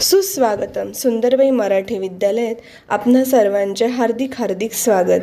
सुस्वागतम. सुंदरबाई मराठी विद्यालयात आपणा सर्वांचे हार्दिक हार्दिक स्वागत.